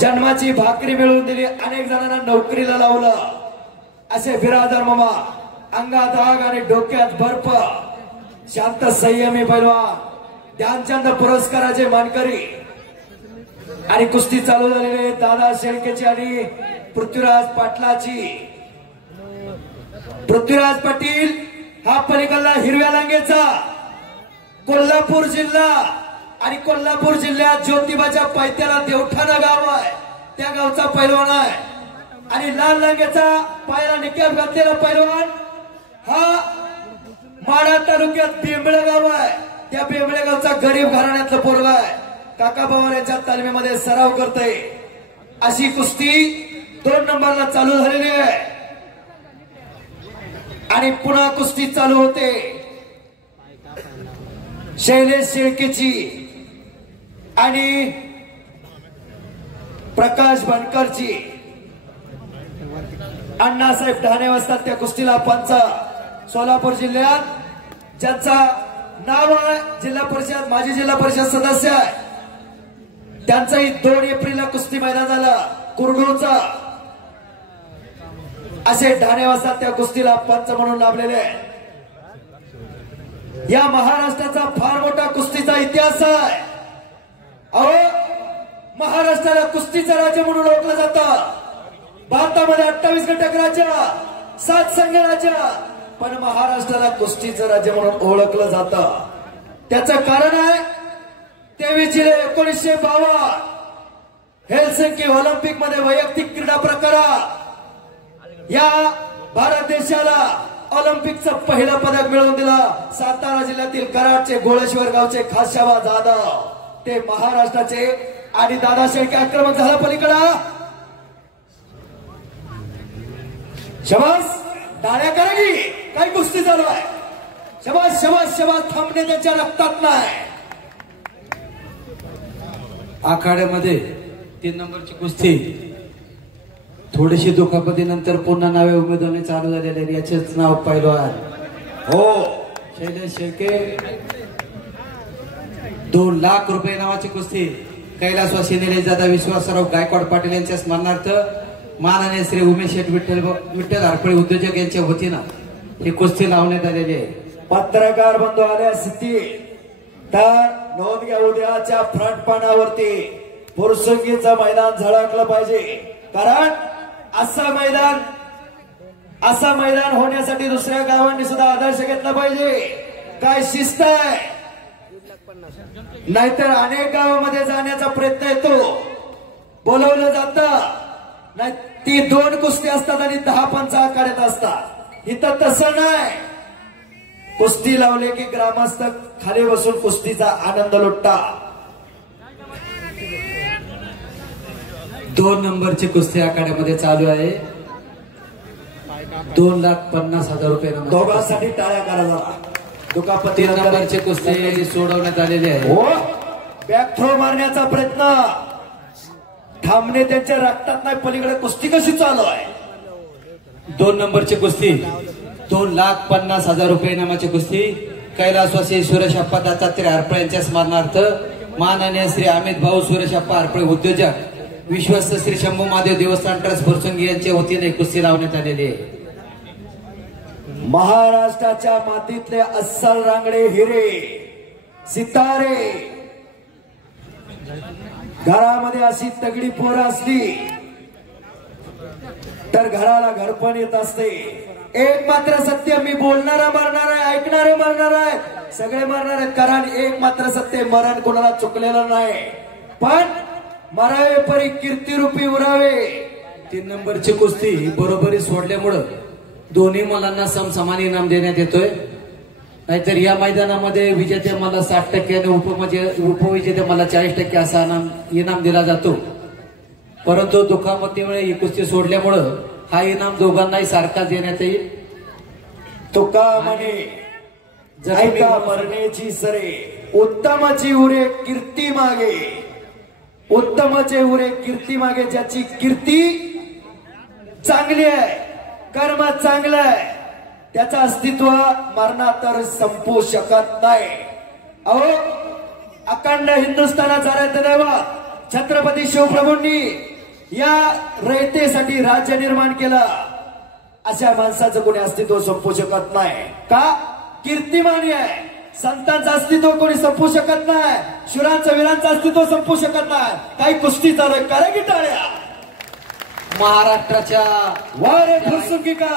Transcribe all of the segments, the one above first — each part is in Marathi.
जन्माची भाकरी मिळवून दिली, अनेक जणांना नोकरीला लावलं, असे बिरादर मामा अंगात आग आणि डोक्यात बर्फ, शांत संयमी पैलवान, ध्यानचंद पुरस्काराचे मानकरी आणि कुस्ती चालू झालेले दादा शेळकेची आणि पृथ्वीराज पाटलाची. पृथ्वीराज पाटील हा पलीकडला हिरव्या लांगेचा कोल्हापूर जिल्हा आणि कोल्हापूर जिल्ह्यात ज्योतिबाच्या पायथ्याला देवठाणा गाव आहे, त्या गावचा पैलवान आहे. आणि लाल लांगेचा पायाला निकाब घातलेला पैलवान हा माढा तालुक्यात बेंबळे गाव आहे, त्या बेंबळे गावचा गरीब घराण्यातला पोरगा आहे. काका पवार यांच्या तालमीमध्ये सराव करतोय. अशी कुस्ती 2 नंबरला चालू झालेली आहे आणि पुन्हा कुस्ती चालू होते. शैलेश शेळकेची आणि प्रकाश बनकरची. अण्णासाहेब ढाणे असतात त्या कुस्तीला पंच. सोलापूर जिल्ह्यात ज्यांचा नाव आहे, जिल्हा परिषद माजी जिल्हा परिषद सदस्य आहे, त्यांचाही 2 एप्रिलला कुस्ती मैदान झाला कुरडूचा. असे ढाणे असतात त्या कुस्तीला पंच म्हणून लाभलेले आहे. या महाराष्ट्राचा फार मोठा कुस्तीचा इतिहास आहे. अहो, महाराष्ट्राला कुस्तीचं राज्य म्हणून ओळखलं जातं. भारतामध्ये 28 घटक राज्य, 7 संघ राज्य, पण महाराष्ट्राला कुस्तीचं राज्य म्हणून ओळखलं जातं. त्याचं कारण आहे 23 जुलै 1952 हेलसिंकी ऑलिम्पिक मध्ये वैयक्तिक क्रीडा प्रकारात या भारत देशाला ऑलिम्पिकचं पहिलं पदक मिळवून दिलं. सातारा जिल्ह्यातील कराडचे गोळेश्वर गावचे खाशाबा जाधव ते महाराष्ट्राचे. आणि दादा शेळके आक्रमक झाला पलीकडा. शबास, टाळ्या करा की, काय कुस्ती चालू आहे. शबास शबास शबास, थांबणे त्यांच्या रक्तात नाही. आखाड्यामध्ये 3 नंबरची कुस्ती थोडीशी दुखापतीनंतर पुन्हा नावे उमेदवारी चालू झालेले. याचेच नाव पैलवान हो शैलेश शेळके. 2 लाख रुपये नावाची कुस्ती कैलासवासी निलेशदादा विश्वासराव गायकवाड पाटील यांच्या स्मरणार्थ माननीय श्री उमेश शेठ विठ्ठल हरपळे उद्योजक यांच्या वतीनं ही कुस्ती लावण्यात आलेली आहे. पत्रकार बंधू आल्या स्थिती तर नोंद घ्या, उद्याच्या फ्रंट पानावरती पुरसुंगीचं मैदान झळकलं पाहिजे. कारण असं मैदान होण्यासाठी दुसऱ्या गावांनी सुद्धा आदर्श घेतला पाहिजे. काय शिस्त आहे, नाहीतर अनेक गावामध्ये जाण्याचा प्रयत्न येतो, बोलवलं जातं नाही. ती 2 कुस्ती असतात आणि 10 पंच आखाड्यात असतात. इथं तसं नाही. कुस्ती लावले की ग्रामस्थ खाली बसून कुस्तीचा आनंद लुटता. 2 नंबरची कुस्ती आखाड्यामध्ये चालू आहे. 2,50,000 रुपये दोघांसाठी टाळ्या करा. दुखापती 3 नंबरची कुस्ती सोडवण्यात आलेली आहे. हो, बॅक थ्रो मारण्याचा प्रयत्न, थांबणे त्यांच्या रक्तात नाही. पलीकडे कुस्ती कशी चालू आहे. 2 नंबरची कुस्ती 2,50,000 रुपये नामाची कुस्ती कैलासवासी सुरेशप्पा दत्तात्रय हरपळे यांच्या स्मरणार्थ माननीय श्री अमित भाऊ सुरेशप्पा हरपळे उद्योजक विश्वस्त श्री शंभू महादेव देवस्थान ट्रस्ट फुरसुंगी यांच्या वतीने कुस्ती लावण्यात आलेली आहे. महाराष्ट्राच्या मातीतले अस्सल रांगडे हिरे सितारे. घरामध्ये अशी तगडी पोरं असली तर घराला घरपण येत असते. एक मात्र सत्य, मी बोलणारा मरणार आहे, ऐकणारे मरणार आहे, सगळे मरणार आहेत. कारण एक मात्र सत्य, मरण कोणाला चुकलेलं नाही, पण मरावे परी कीर्तिरूपी उरावे. 3 नंबरची कुस्ती बरोबरी सोडल्यामुळं दोन्ही मुलांना समसमान इनाम देण्यात येतोय. नाहीतर या मैदानामध्ये विजेते मला 60% आणि उपविजेते मला 40% असा इनाम दिला जातो. परंतु दुखापतीमुळे ही कुस्ती सोडल्यामुळं हा इनाम दोघांनाही सारखा देण्यात येईल. तुका म्हणे ऐका मरण्याची सरे, उत्तमाची उरे कीर्ती मागे, उत्तमाचे उरे कीर्ती मागे. ज्याची कीर्ती चांगली आहे, कर्म चांगलं आहे, त्याचं अस्तित्व मरणात तर संपू शकत नाही. अहो, अखंड हिंदुस्थानाचा दैवत छत्रपती शिवप्रभूंनी या रयतेसाठी राज्य निर्माण केलं. अशा माणसाचं कोणी अस्तित्व संपू शकत नाही. का? कीर्तिमानी आहे. संतांचं अस्तित्व कोणी संपू शकत नाही. शुरांचं वीरांचं अस्तित्व संपू शकत नाही. काही कुस्ती चालू आहे. करा की टाळ्या. महाराष्ट्राच्या वारे फुरसुकी का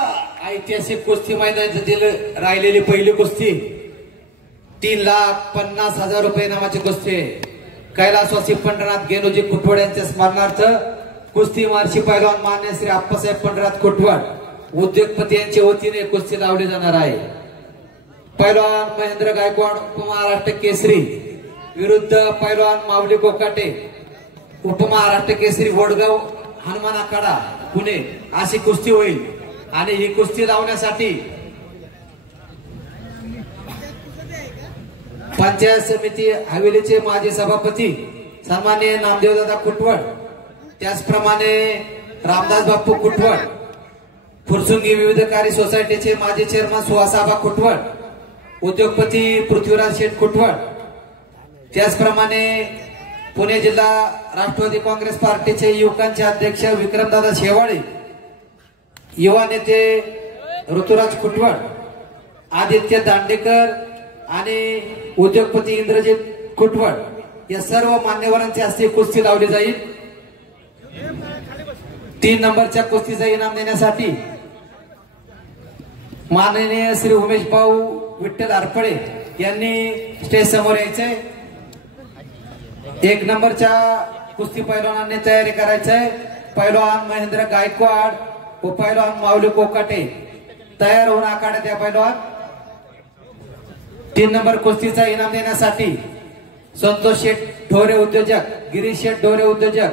ऐतिहासिक कुस्ती मैदानातील राहिलेली पहिली कुस्ती 3,50,000 रुपये नावाची कुस्ती. कैलासवासी पंढरनाथ गेनोजी कुटवड यांच्या स्मरणार्थ कुस्ती मार्शी पैलवान मान्य श्री आप्पासाहेब पंढरनाथ कुटवड उद्योगपती यांच्या वतीने कुस्ती लावली जाणार आहे. पैलवान महेंद्र गायकवाड उपमहाराष्ट्र केसरी विरुद्ध पैलवान माऊली कोकाटे उपमहाराष्ट्र केसरी वडगाव हनुमान आखाडा पुणे अशी कुस्ती होईल. आणि ही कुस्ती लावण्यासाठी पंचायत समिती हवेलीचे माजी सभापती सन्माननीय नामदेवदादा कुटवड, त्याचप्रमाणे रामदास बाप्पू कुटवड, फुरसुंगी विविध कार्य सोसायटीचे माजी चेअरमन सुहासाबा कुटवड, उद्योगपती पृथ्वीराज शेठ कुटवड, त्याचप्रमाणे पुणे जिल्हा राष्ट्रवादी काँग्रेस पार्टीचे युवकांचे अध्यक्ष विक्रमदादा शेवाळे, युवा नेते ऋतुराज कुटवड, आदित्य दांडेकर आणि उद्योगपती इंद्रजित कुटवड या सर्व मान्यवरांच्या हस्ते कुस्ती लावली जाईल. 3 नंबरच्या कुस्तीचा इनाम देण्यासाठी माननीय श्री उमेश भाऊ विठ्ठल आरपळे यांनी स्टेज समोर यायचंय. 1 नंबरच्या कुस्ती पैलवानांनी तयारी करायचंय. पैलवान महेंद्र गायकवाड व पैलवान माऊली कोकाटे तयार होऊन आखाड्यात या. पैलवान 3 नंबर कुस्तीचा इनाम देण्यासाठी संतोष शेठ ढोरे उद्योजक, गिरीश शेठ ढोरे उद्योजक,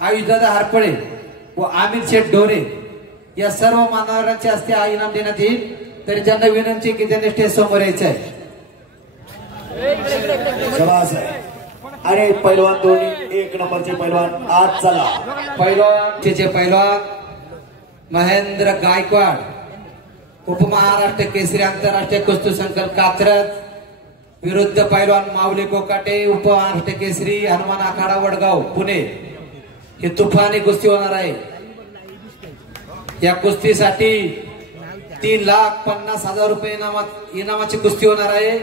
आयुषदादा हरपळे व आमिर शेठ ढोरे या सर्व मान्यवरांच्या हस्ते हा इनाम देण्यात येईल. तरी त्यांना विनंती की त्यांनी स्टेज समोर यायचं आहे. आणि पैलवान दोन्ही 1 नंबरचे पैलवान आज चला. पैलवान महेंद्र गायकवाड उपमहाराष्ट्र केसरी आंतरराष्ट्रीय कुस्ती संकल्प कात्रज विरुद्ध पैलवान माऊली कोकाटे उपमहाराष्ट्र केसरी हनुमान आखाडा वडगाव पुणे ही तुफानी कुस्ती होणार आहे. या कुस्तीसाठी 3,50,000 रुपये इनामाची कुस्ती होणार आहे.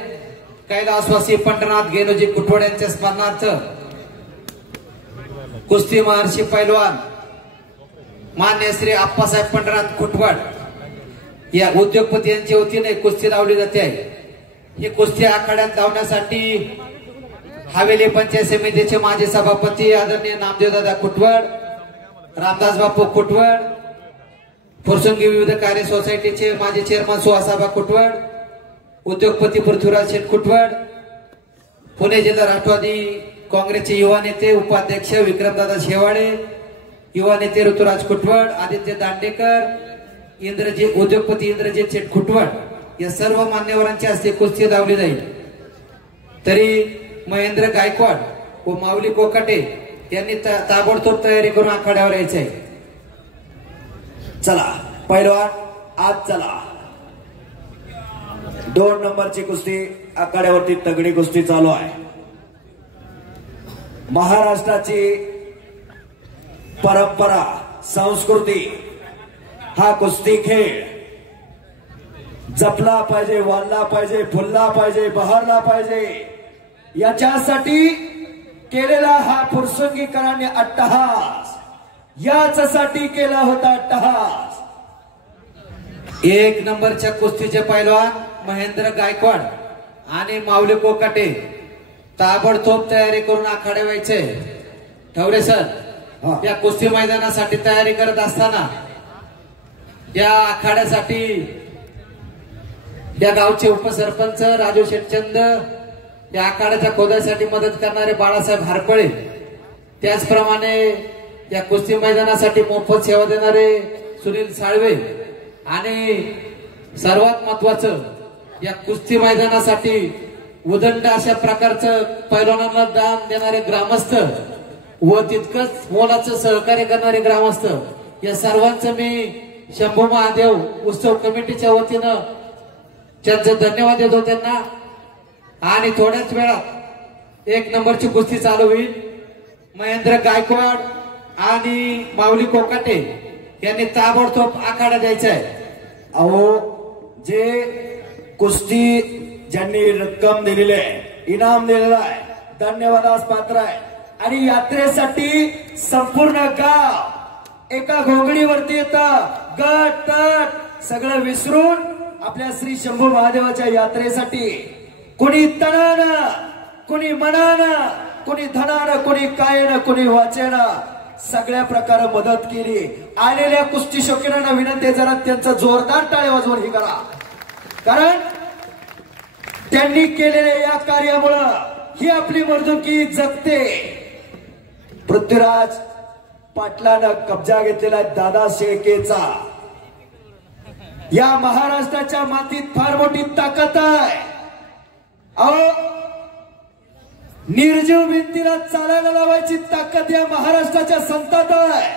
कैलासवासी पंढरनाथ गेनोजी कुटवड यांच्या स्मरणार्थ कुस्ती महर्षी पैलवान मान्य श्री आप्पासाहेब पंढरनाथ कुटवड या उद्योगपती यांच्या वतीने कुस्ती लावली जाते आहे. ही कुस्ती आखाड्यात लावण्यासाठी हवेली पंचायत समितीचे माजी सभापती आदरणीय नामदेवदादा कुटवड, रामदास बापू कुटवड, फुरसुंगी विविध कार्य सोसायटीचे माजी चेअरमन सुहासाबा कुटवड, उद्योगपती पृथ्वीराज शेठ कुटवड, पुणे जिल्हा राष्ट्रवादी काँग्रेसचे युवा नेते उपाध्यक्ष विक्रमदादा शेवाळे, युवा नेते ऋतुराज कुटवड, आदित्य दांडेकर, उद्योगपती इंद्रजित शेठ कुटवड या सर्व मान्यवरांच्या हस्ते कुस्ती लावली जाईल. तरी महेंद्र गायकवाड व माऊली कोकाटे यांनी ताबडतोब तयारी करून आखाड्यावर यायचं आहे. चला पैलवान आज चला. 2 नंबरची कुस्ती आखाड्यावरती तगडी कुस्ती चालू आहे. महाराष्ट्राची परंपरा संस्कृती हा कुस्ती खेळ जपला पाहिजे, वाढला पाहिजे, फुलला पाहिजे, बहरला पाहिजे याच्यासाठी केलेला हा फुरसुंगीकरांनी अट्टहास याच्यासाठी केला होता अट्टहास. 1 नंबरच्या कुस्तीचे पैलवान महेंद्र गायकवाड आणि माऊली कोकाटे ताबडतोब तयारी करून आखाडे व्हायचे. ठवरे सर, या कुस्ती मैदानासाठी तयारी करत असताना या आखाड्यासाठी या गावचे उपसरपंच राजू शेटचंद, या आखाड्याच्या खोदासाठी मदत करणारे बाळासाहेब हरपळे, त्याचप्रमाणे या कुस्ती मैदानासाठी मोफत सेवा देणारे सुनील साळवे आणि सर्वात महत्वाचं या कुस्ती मैदानासाठी उदंड अशा प्रकारचं पैलवानांना दान देणारे ग्रामस्थ व तितकंच मोलाचं सहकार्य करणारे ग्रामस्थ या सर्वांचं मी शंभू महादेव उत्सव कमिटीच्या वतीनं त्यांचे धन्यवाद देतो त्यांना. आणि थोड्याच वेळात 1 नंबरची कुस्ती चालू होईल. महेंद्र गायकवाड आणि माऊली कोकाटे यांनी ताबडतोब आखाडा द्यायचा आहे. अहो, जे कुस्ती ज्यांनी रक्कम दिलेली आहे, इनाम दिलेलं आहे, धन्यवादास पात्र आहे. आणि यात्रेसाठी संपूर्ण गाव एका घोंगडीवरती येतं. गट तट सगळं विसरून आपल्या श्री शंभू महादेवाच्या यात्रेसाठी कोणी तनानं, कोणी मनानं, कोणी धनानं, कोणी कायेनं, कोणी वाचेनं सगळ्या प्रकारे मदत केली. आलेल्या कुस्ती शौकीनांना विनंती आहे, जरा त्यांचा जोरदार टाळ्या वाजवून ही करा, कारण त्यांनी केलेल्या या कार्यामुळं ही आपली मर्दुकी जगते. पृथ्वीराज पाटलानं कब्जा घेतलेला दादा शेळकेचा या महाराष्ट्राच्या मातीत फार मोठी ताकद आहे. अहो, निर्जीव भिंतीला चालायला लावायची ताकद या महाराष्ट्राच्या संतात आहे.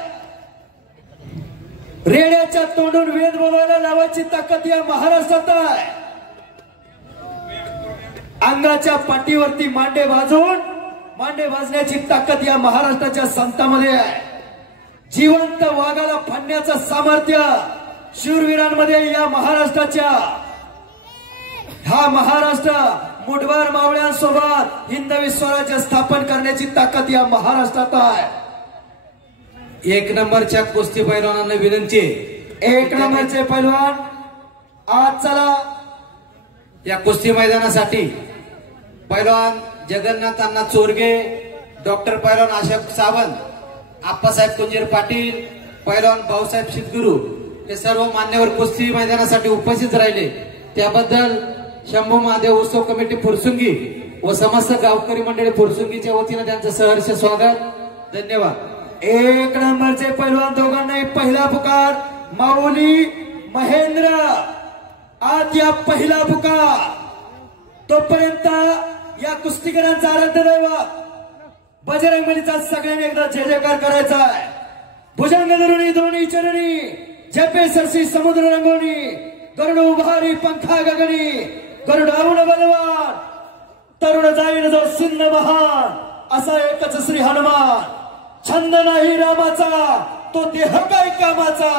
रेड्याच्या तोंडून वेद बोलायला लावायची ताकद या महाराष्ट्रात आहे. अंगाच्या पाठीवरती मांडे भाजण्याची ताकद या महाराष्ट्राच्या संतांमध्ये आहे. जिवंत वाघाला फाडण्याचं सामर्थ्य शूरवीरांमध्ये या महाराष्ट्राच्या, हा महाराष्ट्र मुठभर मावळ्यांसोबत हिंदवी स्वराज्य स्थापन करण्याची ताकद या महाराष्ट्रात आहे. एक नंबरच्या कुस्ती पैलवानांना विनंती, एक नंबरचे पैलवान आज चला या कुस्ती मैदानासाठी. पैलवान जगन्नाथ अण्णा चोरगे, डॉक्टर पैलवान अशोक सावंत, आप्पासाहेब कुंजीर पाटील, पैलवान भाऊसाहेब शितगुरू हे सर्व मान्यवर कुस्ती मैदानासाठी उपस्थित राहिले. त्याबद्दल शंभू महादेव उत्सव कमिटी फुरसुंगी व समस्त गावकरी मंडळी फुरसुंगीच्या वतीने त्यांचं सहर्ष स्वागत. धन्यवाद. एक नंबरचे पैलवान दोघांनाही पहिला पुकार. माऊली महेंद्र आज या पहिला पुकार. तोपर्यंत या कुस्तीकरांचा आराध्य दैवत बजरंगबलीचा सगळ्यांनी एकदा जय जयकार करायचा आहे. भुजंग धरुणी दोन्ही चरणी, झेपे सरसी समुद्र रंगोनी, गरुड उभारी पंखा गगनी, गरुडावून बलवान, तरुण जाईन जो सिंध महान, असा एकच श्री हनुमान. छंद नाही रामाचा, तो देह काय कामाचा,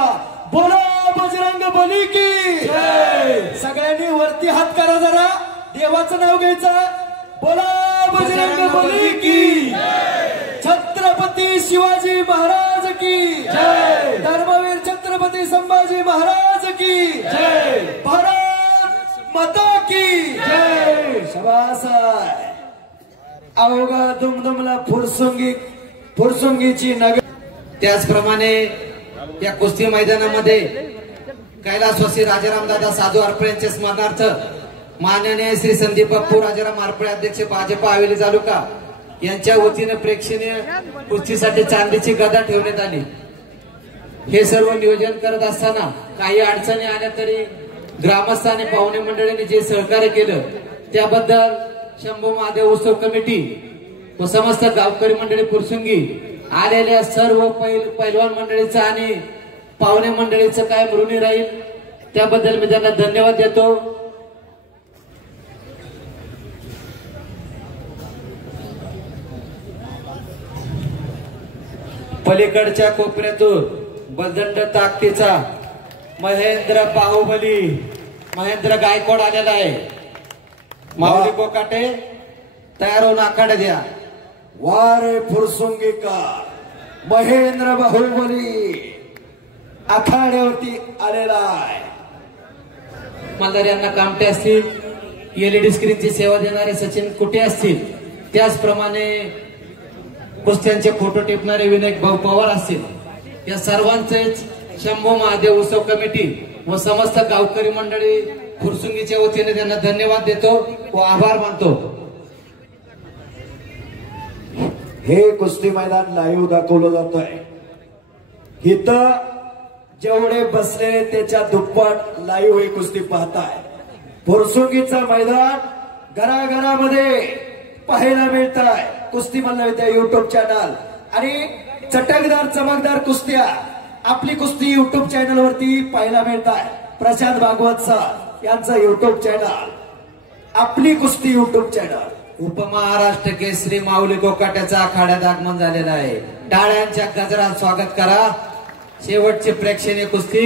बोला बजरंग बली की जय. सगळ्यांनी वरती हात करा, जरा देवाचं नाव घ्यायचं. बोला बजरंग बली की जय. छत्रपती शिवाजी महाराज की जय. धर्मवीर छत्रपती संभाजी महाराज की जय. भारत माता की जय. शाबास. अवघा दुमदुमला फुरसुंगीची नगर. त्याचप्रमाणे या कुस्ती मैदानामध्ये कैलासवासी राजारामदादा साधू आरपळे यांच्या स्मरणार्थ माननीय श्री संदीप बाप्पू राजाराम आरपळे अध्यक्ष भाजपा हवेली तालुका यांच्या वतीने प्रेक्षणीय कुस्तीसाठी चांदीची गदा ठेवण्यात आली. हे सर्व नियोजन करत असताना काही अडचणी आल्या तरी ग्रामस्थ आणि पाहुणे मंडळींनी जे सहकार्य केलं त्याबद्दल शंभू महादेव उत्सव कमिटी व समस्त गावकरी मंडळी फुरसुंगी आलेल्या सर्व पैलवान मंडळीचं आणि पाहुणे मंडळीचं काय ऋणी राहील, त्याबद्दल मी त्यांना धन्यवाद देतो. पलीकडच्या कोपऱ्यातून बलदंड ताकदीचा महेंद्र बाहुबली महेंद्र गायकवाड आलेला आहे. माऊली कोकाटे तयार होऊन आखाडा द्या. वारे फुरसुंगीकर महेंद्र बाहुबली आखाड्यावरती आलेला आहे. मल्हार यांना कामटे असतील, एलईडी स्क्रीनची सेवा देणारे सचिन कुटे असतील, त्याचप्रमाणे कुस्त्यांचे फोटो टिपणारे विनायक भाऊ पवार असतील, या सर्वांचेच शंभू महादेव उत्सव कमिटी व समस्त गावकरी मंडळी फुरसुंगीच्या वतीने त्यांना धन्यवाद देतो व आभार मानतो. हे कुस्ती मैदान लाईव्ह दाखवलं जात आहे. इथं जेवढे बसले त्याच्या दुप्पट लाईव्ह ही कुस्ती पाहताय. फुरसुंगीचं मैदान घराघरामध्ये पाहायला मिळत आहे. कुस्ती मल्लविद्या युट्यूब चॅनल आणि चटकदार चमकदार कुस्त्या आपली कुस्ती युट्यूब चॅनल वरती पाहायला मिळत आहे. प्रशांत भागवत सर यांचं युट्यूब चॅनल आपली कुस्ती युट्यूब चॅनल. उपमहाराष्ट्र केसरी माऊली कोकाट्याचा आखाड्यात आगमन झालेला आहे. टाळ्यांच्या गजरात स्वागत करा. शेवटची प्रेक्षणीय कुस्ती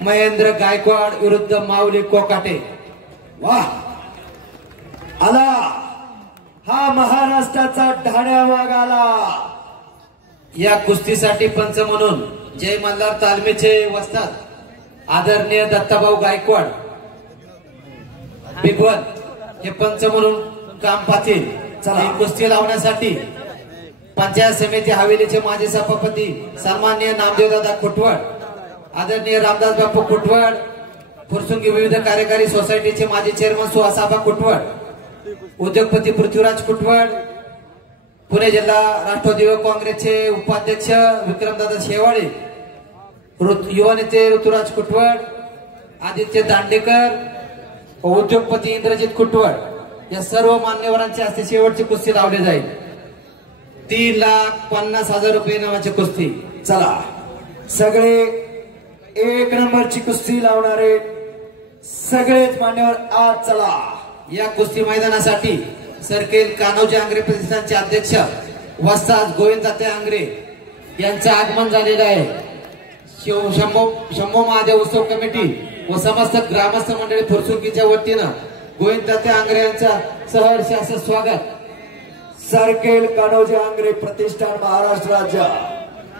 महेंद्र गायकवाड विरुद्ध माऊली कोकाटे. वाह, आला हा महाराष्ट्राचा ढाण्या वाघ आला. या कुस्तीसाठी पंच म्हणून जय मल्हार तालमीचे वस्ताद आदरणीय दत्ताभाऊ गायकवाड बिगवन हे पंच म्हणून काम पाहतील. चला, ही कुस्ती लावण्यासाठी पंचायत समिती हवेलीचे माजी सभापती सन्माननीय नामदेवदादा कुटवड, आदरणीय रामदास बापू कुटवड, फुरसुंगी विविध कार्यकारी सोसायटीचे माजी चेअरमन सुहासाबा कुटवड, उद्योगपती पृथ्वीराज कुटवड, पुणे जिल्हा राष्ट्रवादी युवक काँग्रेसचे उपाध्यक्ष विक्रमदादा शेवाळे, युवा नेते ऋतुराज कुटवड, आदित्य दांडेकर, उद्योगपती इंद्रजित कुटवड या सर्व मान्यवरांच्या हस्ते शेवटची कुस्ती लावली जाईल. 3,50,000 रुपये नावाची कुस्ती. चला, सगळे एक नंबरची कुस्ती लावणारे सगळेच मान्यवर आज चला. या कुस्ती मैदानासाठी सर्केल कान्होजी आंग्रे प्रतिष्ठानचे अध्यक्ष वस्ताद गोविंददाते आंग्रे यांचं आगमन झालेलं आहे. शंभो महादेव उत्सव कमिटी व समस्त ग्रामस्थ मंडळी फुरसुंगीच्या वतीनं गोविंददाते आंग्रे यांचं सहर्ष असं स्वागत. सर्केल कान्होजी आंग्रे प्रतिष्ठान महाराष्ट्र राज्य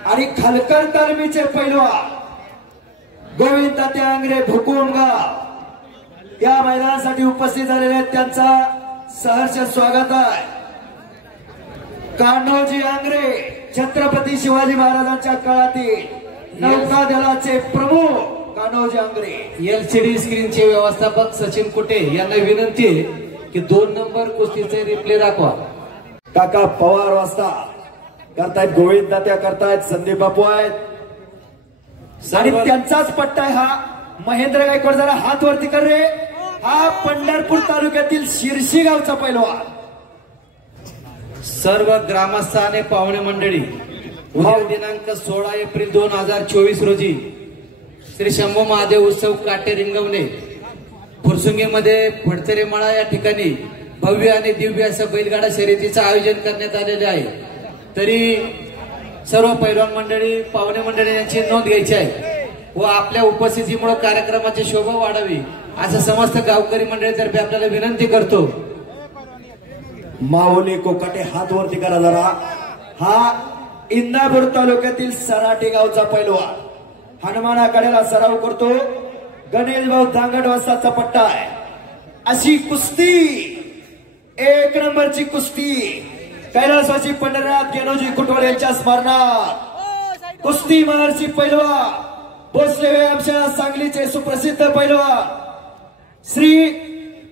आणि खालकर तालमीचे पैलवान गोविंददाते आंग्रे भुकुमगाव या मैदानासाठी उपस्थित झालेले आहेत. त्यांचा सहर्ष स्वागत आहे. कान्होजी आंग्रे छत्रपती शिवाजी महाराजांच्या काळातील नौका दलाचे प्रमुख कान्होजी आंग्रे. एलसीडी स्क्रीनचे व्यवस्थापक सचिन कुटे यांना विनंती आहे की 2 नंबर कुस्तीचे रिप्ले दाखवा. काका पवार वाजता करतायत, गोविंददात्या करतायत, संदीप बापू आहेत आणि त्यांचाच पट्टा आहे हा. महेंद्र गायकवाड जरा हात वरती कर रे. हा पंढरपूर तालुक्यातील शिरशी गावचा पैलवान. सर्व ग्रामस्थ आणि पाहुणे मंडळी उद्या दिनांक 16 एप्रिल 2024 रोजी श्री शंभो महादेव उत्सव काटे रिंगवणे फुरसुंगीमध्ये फडतरे मळा या ठिकाणी भव्य आणि दिव्य असं बैलगाडा शर्यतीचं आयोजन करण्यात आलेले आहे. तरी सर्व पैलवान मंडळी पाहुणे मंडळी यांची नोंद घ्यायची आहे व आपल्या उपस्थितीमुळे कार्यक्रमाची शोभा वाढावी असं समस्त गावकरी मंडळीतर्फे आपल्याला विनंती करतो. माऊली कोकाटे हात वरती करा जरा. हा इंदापूर तालुक्यातील सराटी गावचा पैलवान हनुमान आखाड्याला सराव करतो. गणेश भाऊ दांगड वाजताचा पट्टा आहे. अशी कुस्ती एक नंबरची कुस्ती कैलासवासी पंढरनाथ गेनोजी कुटवड यांच्या स्मरणार्थ कुस्ती महर्षी पैलवान भोसले व्यायामशाळा सांगलीचे सुप्रसिद्ध पैलवान श्री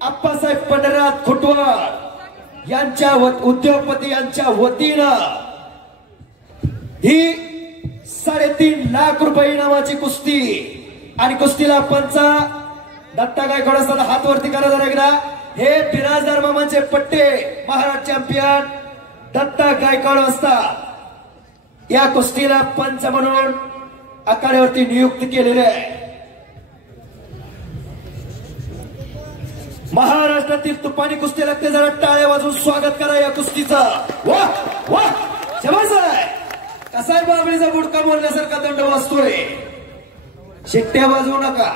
आप्पासाहेब पंढरनाथ कुटवड यांच्या उद्योगपती यांच्या वतीनं ही 3.5 लाख रुपये इनामाची कुस्ती. आणि कुस्तीला पंचा दत्ता गायकवाड असताना हात वरती करा जरा एकदा. हे बिराजदार मामांचे पट्टे महाराष्ट्र चॅम्पियन दत्ता गायकवाड असतात. या कुस्तीला पंच म्हणून आखाड्यावरती नियुक्त केलेले आहे. महाराष्ट्रातील तुपानी कुस्ती लागते. जरा टाळ्या वाजवून स्वागत करा या कुस्तीचं. वाह वाह, शबास आहे. कसा आहे बाबळीचा बुडका मोरल्यासारखा दंड वाजतोय. शिट्ट्या वाजवू नका.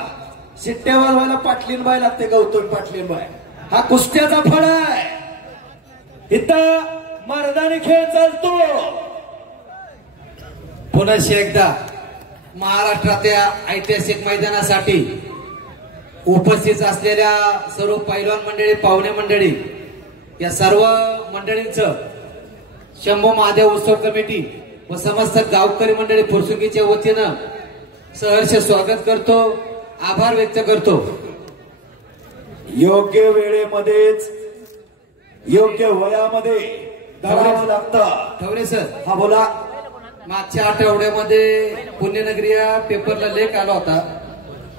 शिट्ट्या वाजवायला पाटलीन बाय लागते, गौतम पाटलीन बाय. हा कुस्त्याचा फळ आहे. इथं मर्दानी खेळ चालतो. पुन्हा एकदा महाराष्ट्राच्या ऐतिहासिक मैदानासाठी उपस्थित असलेल्या सर्व पैलवान मंडळी पाहुणे मंडळी या सर्व मंडळींचं शंभो महादेव उत्सव कमिटी व समस्त गावकरी मंडळी फुरसुंगीच्या वतीनं सहर्ष स्वागत करतो, आभार व्यक्त करतो. योग्य वेळेमध्येच योग्य वयामध्ये धावावं लागतं. ठवरे सर, हा बोला. मागच्या आठवड्यामध्ये पुण्यनगरी या पेपरला लेख आला होता,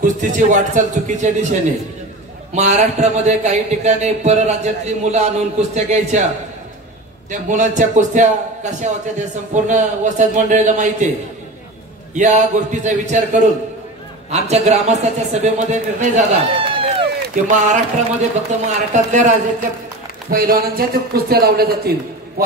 कुस्तीची वाटचाल चुकीच्या दिशेने. महाराष्ट्रामध्ये काही ठिकाणी परराज्यातली मुलं आणून कुस्त्या घ्यायच्या. त्या मुलांच्या कुस्त्या कशा होत्या ते संपूर्ण वस्ताद मंडळीला माहिती आहे. या गोष्टीचा विचार करून आमच्या ग्रामस्थाच्या सभेमध्ये निर्णय झाला की महाराष्ट्रामध्ये फक्त महाराष्ट्रातल्या राज्यातल्या पैलवानांच्या कुस्त्या लावल्या जातील व